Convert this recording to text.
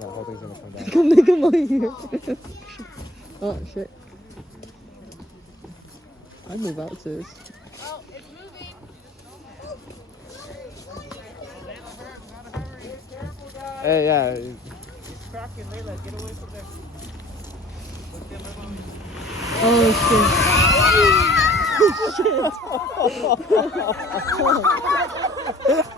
That whole thing's gonna come down. Come on here. Oh shit. I'd move out to this. Oh, it's moving. Hey, yeah. It's cracking, Leila'z. Get away from there. Oh shit.